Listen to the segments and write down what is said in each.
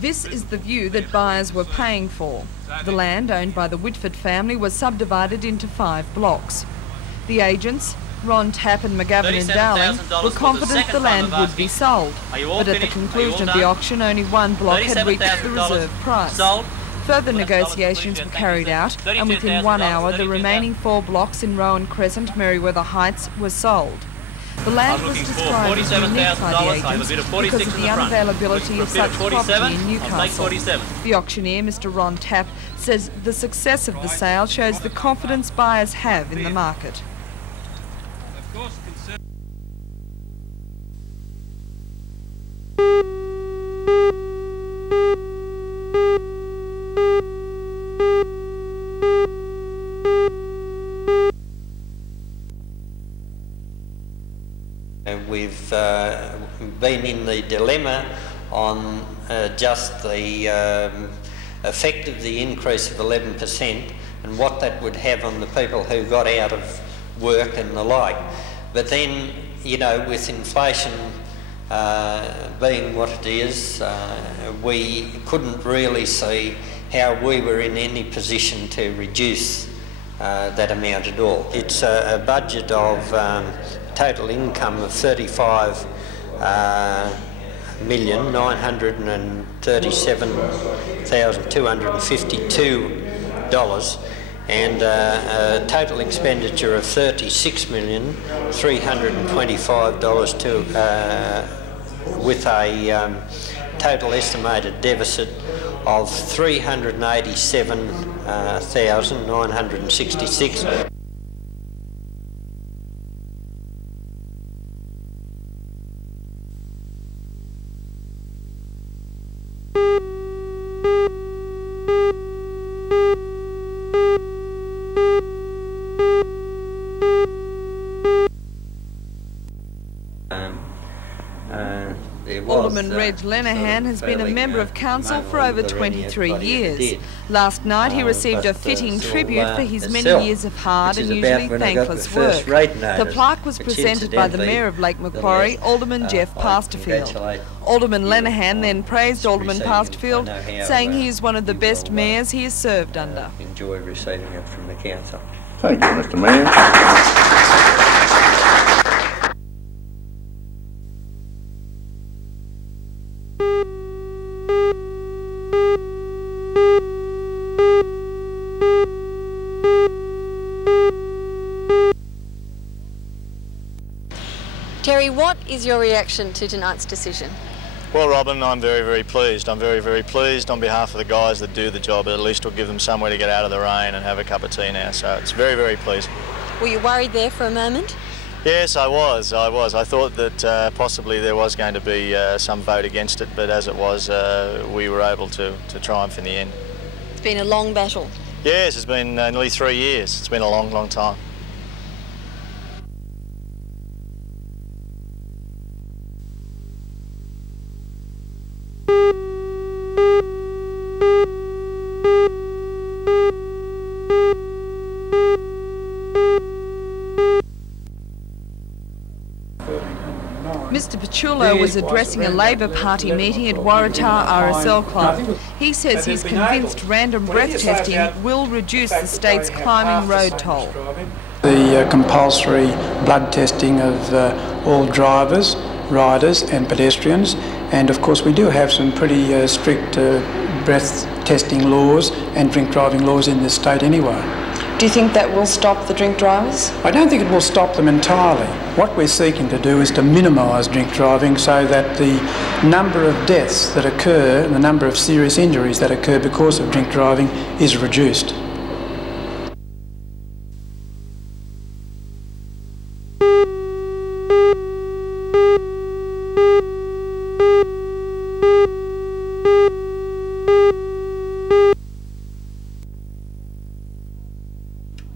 This is the view that buyers were paying for. The land owned by the Whitford family was subdivided into 5 blocks. The agents, Ron Tapp and McGavin and Dowling, were confident the land would be sold, but at the conclusion of the auction only 1 block had reached the reserve price. Further negotiations were carried out, and within 1 hour the remaining 4 blocks in Rowan Crescent, Merriweather Heights, were sold. The land was described as unique by the agents because of the unavailability of such property in Newcastle. The auctioneer, Mr Ron Tapp, says the success of the sale shows the confidence buyers have in the market. We've been in the dilemma on just the effect of the increase of 11% and what that would have on the people who got out of work and the like. But then, you know, with inflation being what it is, we couldn't really see how we were in any position to reduce that amount at all. It's a budget of total income of $35,937,252 and a total expenditure of $36,325 with a total estimated deficit of $387,966. Alderman Reg Lenehan has been a member of council for over 23 years. Last night he received a fitting tribute for his many years of hard and usually thankless work. The plaque was presented by the Mayor of Lake Macquarie, Alderman Jeff Pasterfield. Alderman Lenehan then praised Alderman Pasterfield, saying he is one of the best mayors he has served under. Enjoy receiving it from the council. Thank you, Mr Mayor. Terry, what is your reaction to tonight's decision? Well, Robin, I'm very, very pleased. I'm very, very pleased on behalf of the guys that do the job. At least we'll give them somewhere to get out of the rain and have a cup of tea now. So it's very, very pleasing. Were you worried there for a moment? Yes, I was. I thought that possibly there was going to be some vote against it, but as it was, we were able to triumph in the end. It's been a long battle. Yes, it's been nearly 3 years. It's been a long, long time. Mr Pachulo was addressing a Labor Party meeting at Waratah RSL Club. He says he's convinced random breath testing will reduce the state's climbing road toll. The compulsory blood testing of all drivers, riders and pedestrians, and of course we do have some pretty strict breath testing laws and drink driving laws in this state anyway. Do you think that will stop the drink drivers? I don't think it will stop them entirely. What we're seeking to do is to minimise drink driving so that the number of deaths that occur and the number of serious injuries that occur because of drink driving is reduced.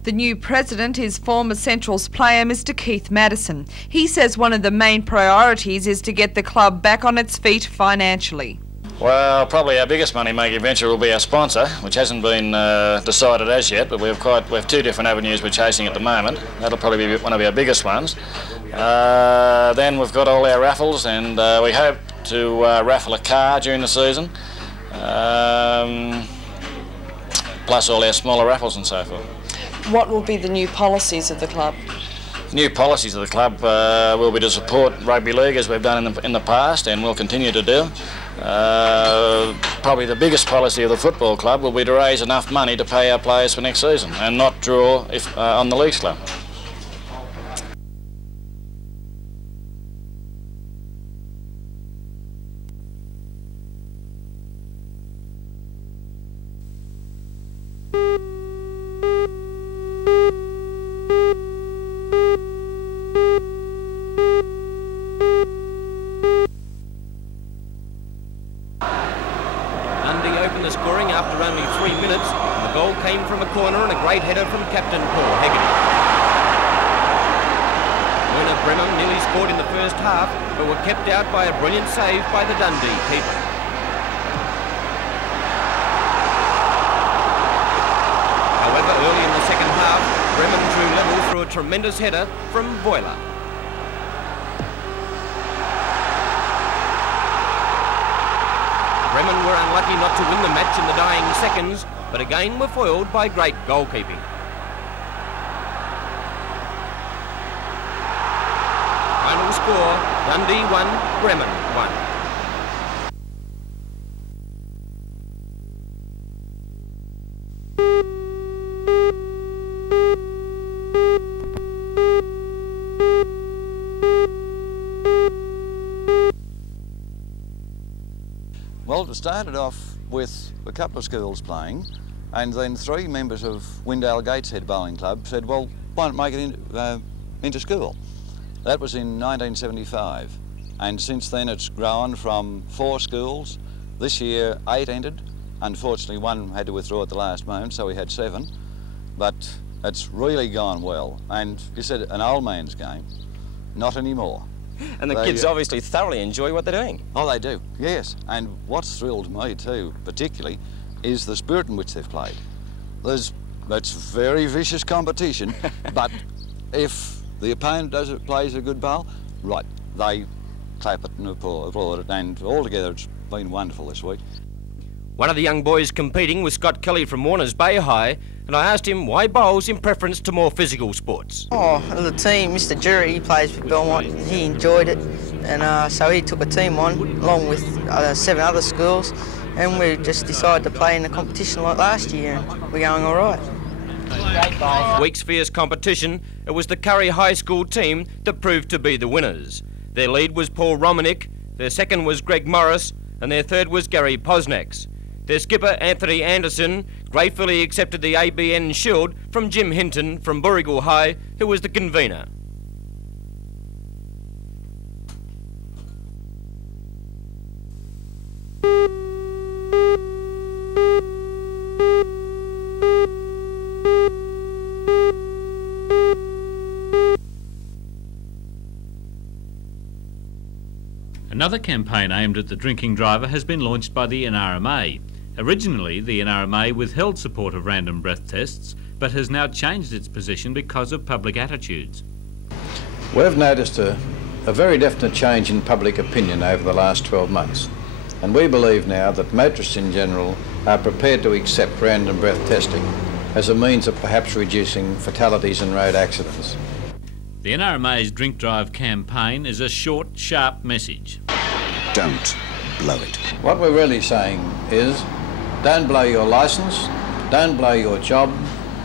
The new president is former Centrals player Mr Keith Madison. He says one of the main priorities is to get the club back on its feet financially. Well, probably our biggest money-making venture will be our sponsor, which hasn't been decided as yet, but we have 2 different avenues we're chasing at the moment. That'll probably be one of our biggest ones. Then we've got all our raffles, and we hope to raffle a car during the season, plus all our smaller raffles and so forth. What will be the new policies of the club? New policies of the club will be to support rugby league as we've done in the past, and will continue to do. Probably the biggest policy of the football club will be to raise enough money to pay our players for next season and not draw on the Leagues Club. Dundee opened the scoring after only 3 minutes, and the goal came from a corner and a great header from captain Paul Haggerty. Werner Bremen nearly scored in the first half, but were kept out by a brilliant save by the Dundee keeper. However, early in the second half, Bremen drew level through a tremendous header from Voiler. Bremen were unlucky not to win the match in the dying seconds, but again were foiled by great goalkeeping. Final score, Dundee 1, Bremen 1. Well, it started off with a couple of schools playing, and then 3 members of Windale Gateshead Bowling Club said, well, why not make it into school? That was in 1975, and since then it's grown from 4 schools. This year 8 entered. Unfortunately, 1 had to withdraw at the last moment, so we had 7, but it's really gone well. And you said an old man's game, not anymore. And the kids obviously thoroughly enjoy what they're doing. Oh, they do, yes. And what's thrilled me too, particularly, is the spirit in which they've played. That's very vicious competition, but if the opponent plays a good bowl, right, they clap it and applaud it, and altogether it's been wonderful this week. One of the young boys competing was Scott Kelly from Warners Bay High, and I asked him why bowls in preference to more physical sports. Oh, the team, Mr. Jury, he plays for Belmont, he enjoyed it, and so he took a team on, along with 7 other schools, and we just decided to play in a competition like last year, and we're going all right. Week's fierce competition, it was the Curry High School team that proved to be the winners. Their lead was Paul Romanick, their second was Greg Morris, and their third was Gary Posnax. Their skipper, Anthony Anderson, gratefully accepted the ABN Shield from Jim Hinton from Burrigal High, who was the convener. Another campaign aimed at the drinking driver has been launched by the NRMA. Originally, the NRMA withheld support of random breath tests, but has now changed its position because of public attitudes. We've noticed a very definite change in public opinion over the last 12 months, and we believe now that motorists in general are prepared to accept random breath testing as a means of perhaps reducing fatalities in road accidents. The NRMA's Drink Drive campaign is a short, sharp message. Don't blow it. What we're really saying is, don't blow your licence, don't blow your job,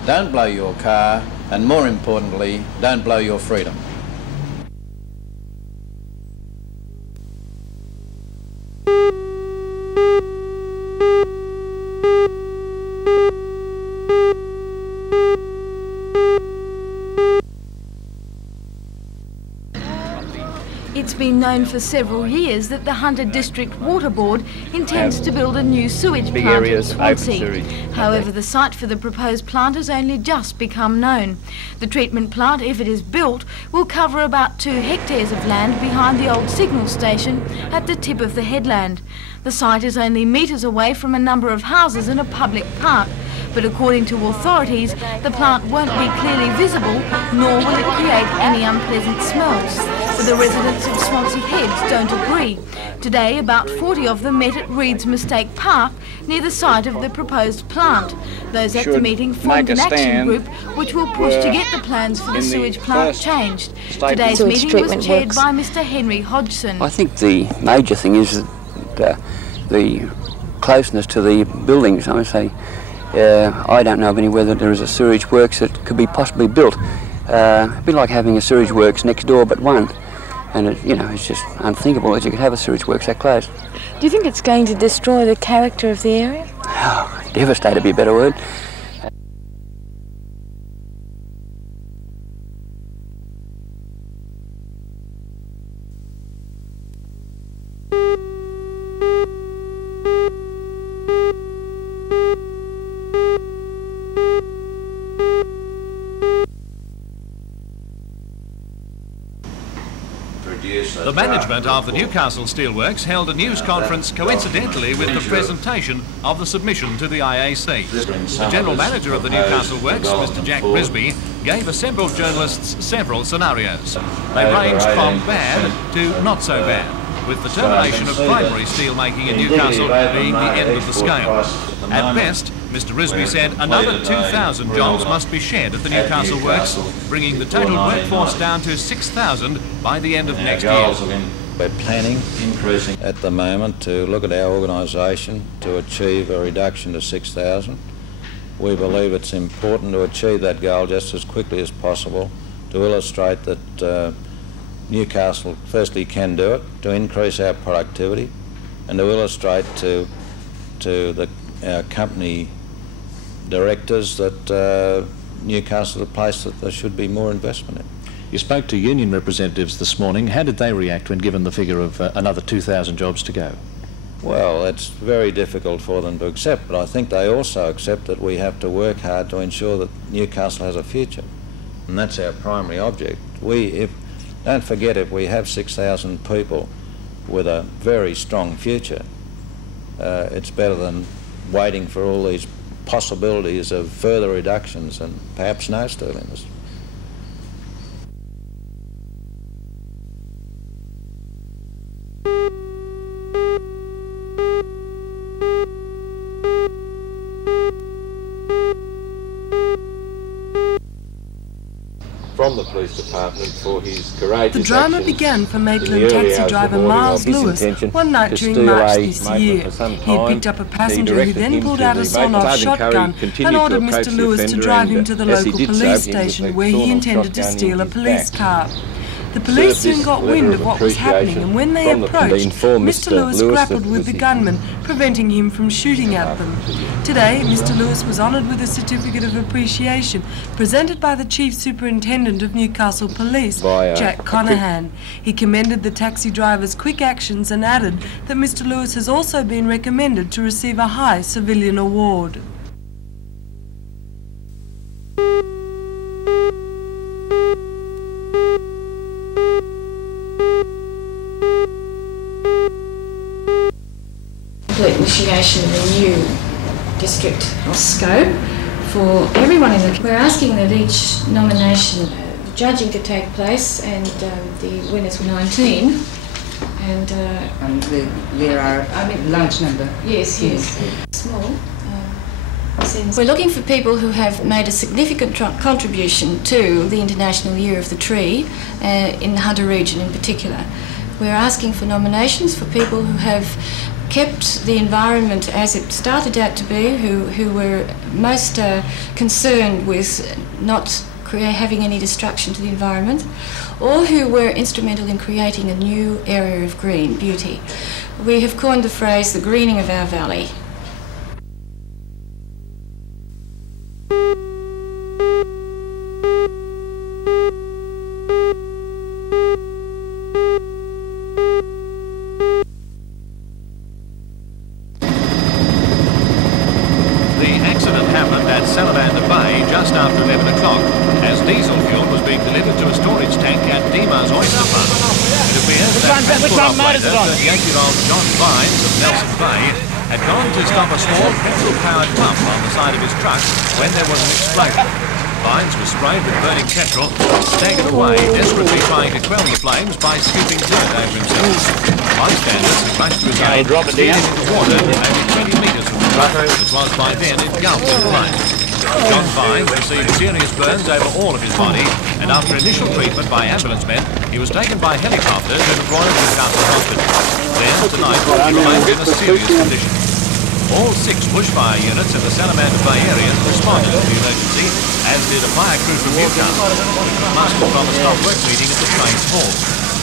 don't blow your car, and more importantly, don't blow your freedom. It's been known for several years that the Hunter District Water Board intends to build a new sewage plant in Swansea. However, the site for the proposed plant has only just become known. The treatment plant, if it is built, will cover about 2 hectares of land behind the old signal station at the tip of the headland. The site is only metres away from a number of houses and a public park, but according to authorities, the plant won't be clearly visible, nor will it create any unpleasant smells. But the residents of Swansea Heads don't agree. Today, about 40 of them met at Reed's Mistake Park, near the site of the proposed plant. Those at the meeting formed an action group which will push to get the plans for the sewage plant changed. Today's meeting was chaired by Mr Henry Hodgson. I think the major thing is that the closeness to the buildings. I would say, I don't know of anywhere that there is a sewage works that could be possibly built. It'd be like having a sewage works next door but one. And it's just unthinkable that you could have a sewage works that close. Do you think it's going to destroy the character of the area? Oh, devastate would be a better word. The management of the Newcastle Steelworks held a news conference coincidentally with the presentation of the submission to the IAC. The General Manager of the Newcastle Works, Mr Jack Brisby, gave assembled journalists several scenarios. They ranged from bad to not so bad, with the termination of primary steel making in Newcastle being the end of the scale. At best, Mr Risby said another 2,000 jobs must be shed at the Newcastle Works, bringing the total workforce down to 6,000 by the end of next year. We're planning at the moment to look at our organisation to achieve a reduction to 6,000. We believe it's important to achieve that goal just as quickly as possible to illustrate that Newcastle firstly can do it, to increase our productivity, and to illustrate to our company directors that Newcastle is a place that there should be more investment in. You spoke to union representatives this morning. How did they react when given the figure of another 2,000 jobs to go? Well, it's very difficult for them to accept, but I think they also accept that we have to work hard to ensure that Newcastle has a future, and that's our primary object. Don't forget, if we have 6,000 people with a very strong future, it's better than waiting for all these possibilities of further reductions and perhaps no steel industry. From the police department for his courageous The drama actions began for Maitland taxi driver Miles Lewis one night during March this year. He had picked up a passenger who then pulled out a sawn-off shotgun and ordered Mr Lewis to drive him to the local police station where he intended to steal a police car. The police soon got wind of what was happening, and when they approached, Mr Lewis grappled with the gunman, preventing him from shooting at them. Today, Mr Lewis was honoured with a certificate of appreciation presented by the Chief Superintendent of Newcastle Police, Jack Conahan. He commended the taxi driver's quick actions and added that Mr Lewis has also been recommended to receive a high civilian award. Initiation of a new district of scope for everyone in the... We're asking that each nomination judging to take place, and the winners were 19. And there are a large number. Yes. Small. We're looking for people who have made a significant contribution to the International Year of the Tree, in the Hunter region in particular. We're asking for nominations for people who have kept the environment as it started out to be, who were most concerned with not having any destruction to the environment, or who were instrumental in creating a new area of green beauty. We have coined the phrase the greening of our valley. Just after 11 o'clock, as diesel fuel was being delivered to a storage tank at Dima's Oyster Farm. It appears that transport operator, 38-year-old John Vines of Nelson Bay, had gone to stop a small petrol-powered pump on the side of his truck when there was an explosion. Vines was sprayed with burning petrol, staggered away, desperately trying to quell the flames by scooping dirt over himself. Bystanders who rushed to his aid steered into the water only 20 metres from the truck, which was by then engulfed in flames. John Vines received serious burns over all of his body, and after initial treatment by ambulance men, he was taken by helicopter to the Royal Newcastle Hospital. There, tonight, he remains in a serious condition. All 6 bushfire units in the Salamander Bay area responded to the emergency, as did a fire crew from Newcastle, which was mustered from a stop work meeting at the Strait hall.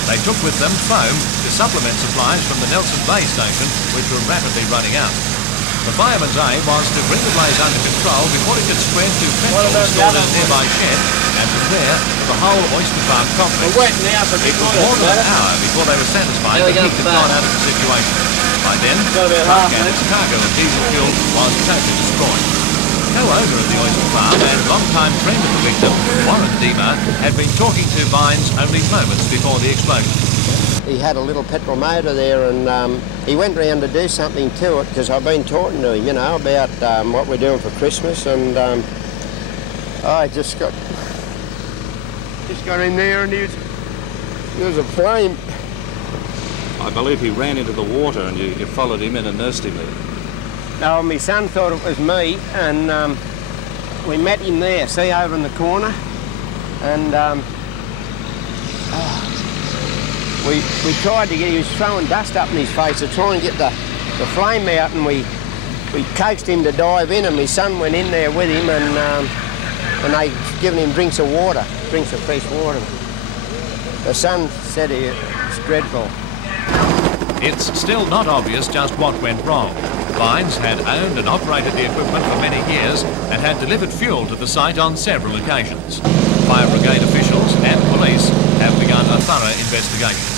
They took with them foam to supplement supplies from the Nelson Bay station, which were rapidly running out. The fireman's aim was to bring the blaze under control before it could spread to petrol stored in a nearby shed and prepare for the whole Oyster Farm complex. It was more than an hour before they were satisfied that heat had gone out of the situation. By then, the truck and its cargo of diesel fuel was totally destroyed. Co-owner of the Oyster Farm and long-time friend of the victim, Warren Deemer, had been talking to Vines only moments before the explosion. He had a little petrol motor there, and he went round to do something to it, because I've been talking to him, you know, about what we're doing for Christmas, and I just got in there, and there was a flame. I believe he ran into the water and you followed him in and nursed him there. No, my son thought it was me, and we met him there, see, over in the corner, and we tried to get, he was throwing dust up in his face to try and get the flame out, and we coaxed him to dive in, and my son went in there with him, and they given him drinks of fresh water. The son said it's dreadful. It's still not obvious just what went wrong. Vines had owned and operated the equipment for many years and had delivered fuel to the site on several occasions. Fire brigade officials and police have begun a thorough investigation.